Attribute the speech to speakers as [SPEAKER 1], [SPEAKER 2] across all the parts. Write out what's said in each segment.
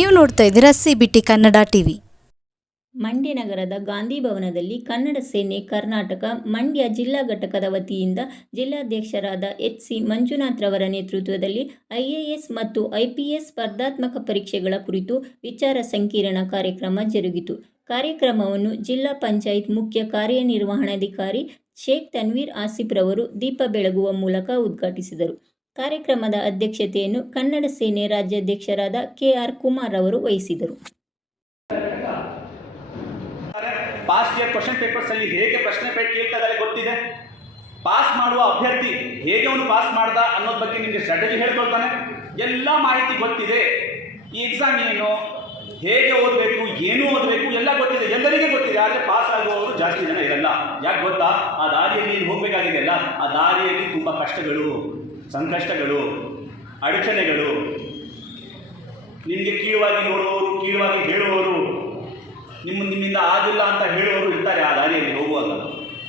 [SPEAKER 1] ನೀವು ನೋಡ್ತಾ ಇದ್ದೀರಾ ಸಿಬಿಟಿ ಕನ್ನಡ ಟಿವಿ
[SPEAKER 2] ಮಂಡ್ಯ ನಗರದ ಗಾಂಧಿ ಭವನದಲ್ಲಿ ಕನ್ನಡ ಸೇನೆ ಕರ್ನಾಟಕ, ಮಂಡ್ಯ ಜಿಲ್ಲಾ ಘಟಕದ ವತಿಯಿಂದ ಜಿಲ್ಲಾಧ್ಯಕ್ಷರಾದ ಎಚ್ ಸಿ ಮಂಜುನಾಥ್ ರವರ ನೇತೃತ್ವದಲ್ಲಿ ಐಎಎಸ್ ಮತ್ತು ಐಪಿಎಸ್ ಸ್ಪರ್ಧಾತ್ಮಕ ಪರೀಕ್ಷೆಗಳ ಕುರಿತು ವಿಚಾರ ಸಂಕಿರಣ ಕಾರ್ಯಕ್ರಮ ಜರುಗಿತು. ಕಾರ್ಯಕ್ರಮವನ್ನು ಜಿಲ್ಲಾ ಪಂಚಾಯತ್ ಮುಖ್ಯ ಕಾರ್ಯನಿರ್ವಹಣಾಧಿಕಾರಿ ಶೇಖ್ ತನ್ವೀರ್ ಆಸಿಫ್ ರವರು ದೀಪ ಬೆಳಗುವ ಮೂಲಕ ಉದ್ಘಾಟಿಸಿದರು. ಕಾರ್ಯಕ್ರಮದ ಅಧ್ಯಕ್ಷತೆಯನ್ನು ಕನ್ನಡ ಸೇನೆ ರಾಜ್ಯಾಧ್ಯಕ್ಷರಾದ ಕೆಆರ್ ಕುಮಾರ್ ಅವರು ವಹಿಸಿದರು.
[SPEAKER 3] ಪಾಸ್ಟ್ ಇಯರ್ ಕ್ವಶನ್ ಪೇಪರ್ಸ್ ಅಲ್ಲಿ ಹೇಗೆ ಪ್ರಶ್ನೆ ಪೇಟ್ ಕೇಳ್ತಾ ಗೊತ್ತಿದೆ. ಪಾಸ್ ಮಾಡುವ ಅಭ್ಯರ್ಥಿ ಹೇಗೆ ಅವನು ಪಾಸ್ ಮಾಡ್ದ ಅನ್ನೋದ್ ಬಗ್ಗೆ ನಿಮಗೆ ಸ್ಟ್ರಾಟಜಿ ಹೇಳ್ಕೊಳ್ತಾನೆ ಎಲ್ಲ ಮಾಹಿತಿ ಗೊತ್ತಿದೆ. ಈ ಎಕ್ಸಾಮ್ ಏನು, ಹೇಗೆ ಓದಬೇಕು, ಏನು ಓದಬೇಕು ಎಲ್ಲ ಗೊತ್ತಿದೆ. ಎಲ್ಲರಿಗೂ ಗೊತ್ತಿದೆ, ಆದರೆ ಪಾಸ್ ಆಗುವವರು ಜಾಸ್ತಿ ಜನ ಇರಲ್ಲ. ಯಾಕೆ ಗೊತ್ತಾ? ಆ ದಾರಿಯಲ್ಲಿ ಹೋಗಬೇಕಾಗಿದೆ ಅಲ್ಲ ಆ ದಾರಿಯಲ್ಲಿ ತುಂಬ ಕಷ್ಟಗಳು. ಸಂಕಷ್ಟಗಳು, ಅಡಚಣೆಗಳು, ನಿಮಗೆ ಕೀಳವಾಗಿ ನೋಡುವವರು, ಕೀಳವಾಗಿ ಹೇಳುವವರು, ನಿಮ್ಮ ನಿಮ್ಮಿಂದ ಆಗಿಲ್ಲ ಅಂತ ಹೇಳುವವರು ಇರ್ತಾರೆ ಆ ದಾರಿಯಲ್ಲಿ ಹೋಗುವಾಗ.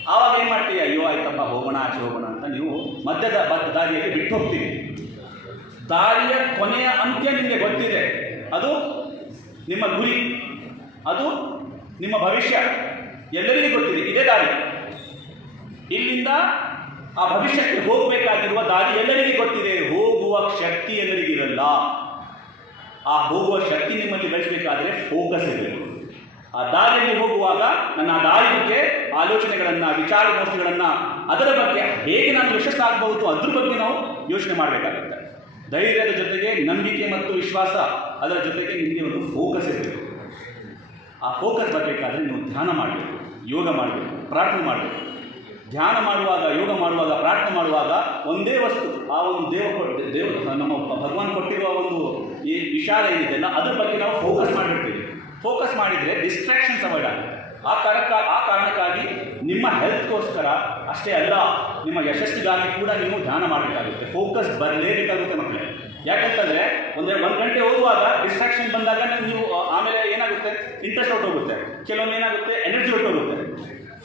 [SPEAKER 3] ಆವಾಗ ಏನು ಮಾಡ್ತೀವಿ ಅಯ್ಯೋ, ಆಯ್ತಪ್ಪ, ಹೋಗೋಣ, ಆಚೆ ಹೋಗೋಣ ಅಂತ ನೀವು ಮಧ್ಯದ ದಾರಿಯಲ್ಲಿ ಬಿಟ್ಟು ಹೋಗ್ತೀವಿ ದಾರಿಯ ಕೊನೆಯ ಅಂತ್ಯ ನಿಮಗೆ ಗೊತ್ತಿದೆ. ಅದು ನಿಮ್ಮ ಗುರಿ, ಅದು ನಿಮ್ಮ ಭವಿಷ್ಯ. ಎಲ್ಲರಿಗೂ ಗೊತ್ತಿದೆ. ಇದೇ ದಾರಿ. ಇಲ್ಲಿಂದ ಆ ಭವಿಷ್ಯಕ್ಕೆ ಹೋಗಬೇಕಾಗಿರುವ ದಾರಿ ಎಲ್ಲರಿಗೂ ಗೊತ್ತಿದೆ. ಹೋಗುವ ಶಕ್ತಿ ಎಲ್ಲರಿಗಿರಲ್ಲ. ಆ ಹೋಗುವ ಶಕ್ತಿ ನಿಮ್ಮಲ್ಲಿ ಬೆಳೆಸಬೇಕಾದ್ರೆ ಫೋಕಸ್ ಇರಬೇಕು ಆ ದಾರಿಯಲ್ಲಿ ಹೋಗುವಾಗ ನನ್ನ ದಾರಿ ಬಗ್ಗೆ ಆಲೋಚನೆಗಳನ್ನು, ವಿಚಾರಗೋಷ್ಠಿಗಳನ್ನು ಅದರ ಬಗ್ಗೆ ಹೇಗೆ ನಾನು ಯಶಸ್ಸಾಗಬಹುದು ಅದ್ರ ಬಗ್ಗೆ ನಾವು ಯೋಚನೆ ಮಾಡಬೇಕಾಗುತ್ತೆ. ಧೈರ್ಯದ ಜೊತೆಗೆ ನಂಬಿಕೆ ಮತ್ತು ವಿಶ್ವಾಸ ಅದರ ಜೊತೆಗೆ ನಿಮಗೆ ಒಂದು ಫೋಕಸ್ ಇರಬೇಕು ಆ ಫೋಕಸ್ ಬರಬೇಕಾದ್ರೆ ನೀವು ಧ್ಯಾನ ಮಾಡಬೇಕು, ಯೋಗ ಮಾಡಬೇಕು, ಪ್ರಾರ್ಥನೆ ಮಾಡಬೇಕು. ಧ್ಯಾನ ಮಾಡುವಾಗ, ಯೋಗ ಮಾಡುವಾಗ, ಪ್ರಾರ್ಥನೆ ಮಾಡುವಾಗ ಒಂದೇ ವಸ್ತು, ಆ ಒಂದು ದೇವ ಕೊಟ್ಟು ದೇವ, ನಮ್ಮ ಭಗವಾನ್ ಕೊಟ್ಟಿರುವ ಒಂದು ಈ ವಿಚಾರ ಏನಿದೆಯಲ್ಲ, ಅದ್ರ ಬಗ್ಗೆ ನಾವು ಫೋಕಸ್ ಮಾಡಿರ್ತೀವಿ. ಫೋಕಸ್ ಮಾಡಿದರೆ ಡಿಸ್ಟ್ರಾಕ್ಷನ್ಸ್ ಅವಾಯ್ಡ್ ಆ ಕಾರಣಕ್ಕ ಆ ಕಾರಣಕ್ಕಾಗಿ ನಿಮ್ಮ ಹೆಲ್ತ್ಗೋಸ್ಕರ ಅಷ್ಟೇ ಅಲ್ಲ, ನಿಮ್ಮ ಯಶಸ್ಸಿಗಾಗಿ ಕೂಡ ನೀವು ಧ್ಯಾನ ಮಾಡಬೇಕಾಗುತ್ತೆ. ಫೋಕಸ್ ಬರಲೇಬೇಕಾಗುತ್ತೆ ಮಕ್ಕಳೇ. ಯಾಕಂತಂದರೆ, ಒಂದೇ, ಒಂದು ಗಂಟೆ ಓದುವಾಗ ಡಿಸ್ಟ್ರಾಕ್ಷನ್ ಬಂದಾಗ ನೀವು ಆಮೇಲೆ ಏನಾಗುತ್ತೆ? ಇಂಟ್ರೆಸ್ಟ್ ಹೋಗುತ್ತೆ. ಕೆಲವೊಮ್ಮೆ ಏನಾಗುತ್ತೆ? ಎನರ್ಜಿ ಹೊರಟೋಗುತ್ತೆ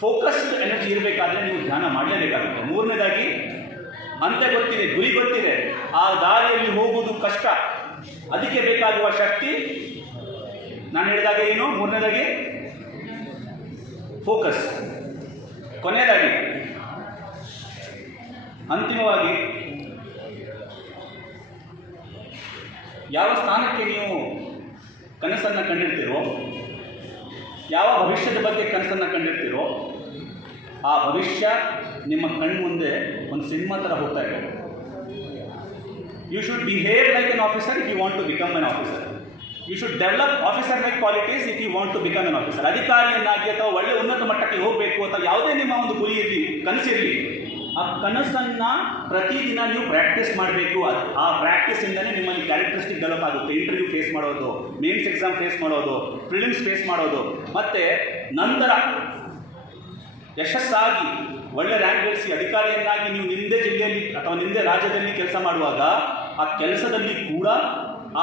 [SPEAKER 3] ಫೋಕಸ್ಡ್ ಎನರ್ಜಿ ಇರಬೇಕಾದ್ರೆ ನೀವು ಧ್ಯಾನ ಮಾಡಲೇಬೇಕಾಗುತ್ತೆ. ಮೂರನೇದಾಗಿ ಅಂತ ಗೊತ್ತಿದೆ, ಗುರಿ ಗೊತ್ತಿದೆ. ಆ ದಾರಿಯಲ್ಲಿ ಹೋಗುವುದು ಕಷ್ಟ. ಅದಕ್ಕೆ ಬೇಕಾಗುವ ಶಕ್ತಿ, ನಾನು ಹೇಳಿದಾಗ ಏನು? ಮೂರನೇದಾಗಿ ಫೋಕಸ್ ಕೊನೆಯದಾಗಿ, ಅಂತಿಮವಾಗಿ, ಯಾವ ಸ್ಥಾನಕ್ಕೆ ನೀವು ಕನಸನ್ನು ಕಂಡಿರ್ತೀರೋ ಯಾವ ಭವಿಷ್ಯದ ಬಗ್ಗೆ ಕನಸನ್ನು ಕಂಡಿರ್ತೀರೋ, ಆ ಭವಿಷ್ಯ ನಿಮ್ಮ ಕಣ್ಮುಂದೆ ಒಂದು ಸಿನಿಮಾ ಥರ ಹೋಗ್ತಾ ಇದೆ. You should behave like an officer if you want to become an officer you should develop officer like qualities if you want to become an officer ಅಧಿಕಾರಿಯನ್ನಾಗಿ ಅಥವಾ ಒಳ್ಳೆ ಉನ್ನತ ಮಟ್ಟಕ್ಕೆ ಹೋಗಬೇಕು ಅಥವಾ ಯಾವುದೇ ನಿಮ್ಮ ಒಂದು ಗುರಿ ಇರಲಿ ಕನಸಿರಲಿ. ಆ ಕನಸನ್ನು ಪ್ರತಿದಿನ ನೀವು ಪ್ರಾಕ್ಟೀಸ್ ಮಾಡಬೇಕು ಅದು. ಆ ಪ್ರಾಕ್ಟೀಸಿಂದಲೇ ನಿಮ್ಮಲ್ಲಿ ಕ್ಯಾರೆಕ್ಟರಿಸ್ಟಿಕ್ ಡೆವಲಪ್ ಆಗುತ್ತೆ. ಇಂಟರ್ವ್ಯೂ ಫೇಸ್ ಮಾಡೋದು ಮೇನ್ಸ್ ಎಕ್ಸಾಮ್ ಫೇಸ್ ಮಾಡೋದು ಪ್ರಿಲಿಮ್ಸ್ ಫೇಸ್ ಮಾಡೋದು. ಮತ್ತು ನಂತರ ಯಶಸ್ಸಾಗಿ ಒಳ್ಳೆ ರ್ಯಾಂಕ್ ಗಳಿಸಿ ಅಧಿಕಾರಿಯನ್ನಾಗಿ ನೀವು ನಿಮ್ಮದೇ ಜಿಲ್ಲೆಯಲ್ಲಿ ಅಥವಾ ನಿಮ್ಮದೇ ರಾಜ್ಯದಲ್ಲಿ ಕೆಲಸ ಮಾಡುವಾಗ ಆ ಕೆಲಸದಲ್ಲಿ ಕೂಡ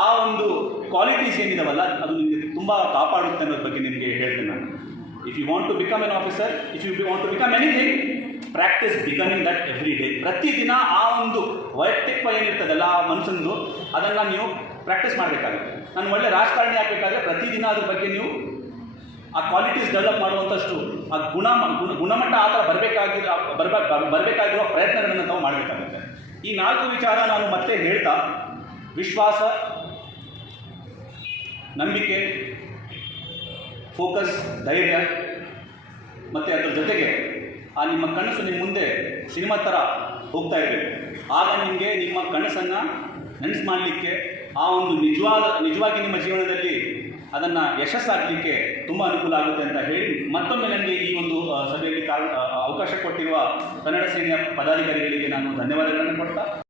[SPEAKER 3] ಆ ಒಂದು ಕ್ವಾಲಿಟೀಸ್ ಏನಿದಾವಲ್ಲ ಅದು ನಿಮಗೆ ತುಂಬ ಕಾಪಾಡುತ್ತೆ ಅನ್ನೋದ್ರ ಬಗ್ಗೆ ನಿಮಗೆ ಹೇಳ್ತೇನೆ ನಾನು. If you want to become an officer if you want to become anything practice becoming that every day ಪ್ರತಿದಿನ ಆ ಒಂದು ವೈಯಕ್ತಿಕ ಏನಿರ್ತದಲ್ಲ, ಆ ಮನಸ್ಸಂದು, ಅದನ್ನು ನೀವು ಪ್ರಾಕ್ಟೀಸ್ ಮಾಡಬೇಕಾಗುತ್ತೆ. ನಾನು ಒಳ್ಳೆ ರಾಜಕಾರಣಿ ಆಗಬೇಕಾದ್ರೆ ಪ್ರತಿದಿನ ಅದ್ರ ಬಗ್ಗೆ ನೀವು ಆ ಕ್ವಾಲಿಟೀಸ್ ಡೆವಲಪ್ ಮಾಡುವಂಥಷ್ಟು, ಆ ಗುಣ ಗುಣ, ಗುಣಮಟ್ಟ ಆ ಥರ ಬರಬೇಕಾಗಿರೋ ಬರಬ ಬರಬೇಕಾಗಿರೋ ಪ್ರಯತ್ನಗಳನ್ನು ನಾವು ಮಾಡಬೇಕಾಗುತ್ತೆ. ಈ ನಾಲ್ಕು ವಿಚಾರ ನಾನು ಮತ್ತೆ ಹೇಳ್ತಾ, ವಿಶ್ವಾಸ, ನಂಬಿಕೆ ಫೋಕಸ್ ಧೈರ್ಯ, ಮತ್ತು ಅದರ ಜೊತೆಗೆ ಆ ನಿಮ್ಮ ಕನಸು ನಿಮ್ಮ ಮುಂದೆ ಸಿನಿಮಾ ಥರ ಹೋಗ್ತಾ ಇದೆ. ಆಗ ನಿಮಗೆ ನಿಮ್ಮ ಕನಸನ್ನು ನೆನೆಸು ಮಾಡಲಿಕ್ಕೆ ಆ ಒಂದು ನಿಜವಾದ, ನಿಜವಾಗಿ ನಿಮ್ಮ ಜೀವನದಲ್ಲಿ ಅದನ್ನು ಯಶಸ್ಸಾಗಲಿಕ್ಕೆ ತುಂಬ ಅನುಕೂಲ ಆಗುತ್ತೆ ಅಂತ ಹೇಳಿ ಮತ್ತೊಮ್ಮೆ ನನಗೆ ಈ ಒಂದು ಸಭೆಯಲ್ಲಿ ಅವಕಾಶ ಕೊಟ್ಟಿರುವ ಕನ್ನಡ ಸೇನೆಯ ಪದಾಧಿಕಾರಿಗಳಿಗೆ ನಾನು ಧನ್ಯವಾದಗಳನ್ನು ಕೊಡ್ತಾ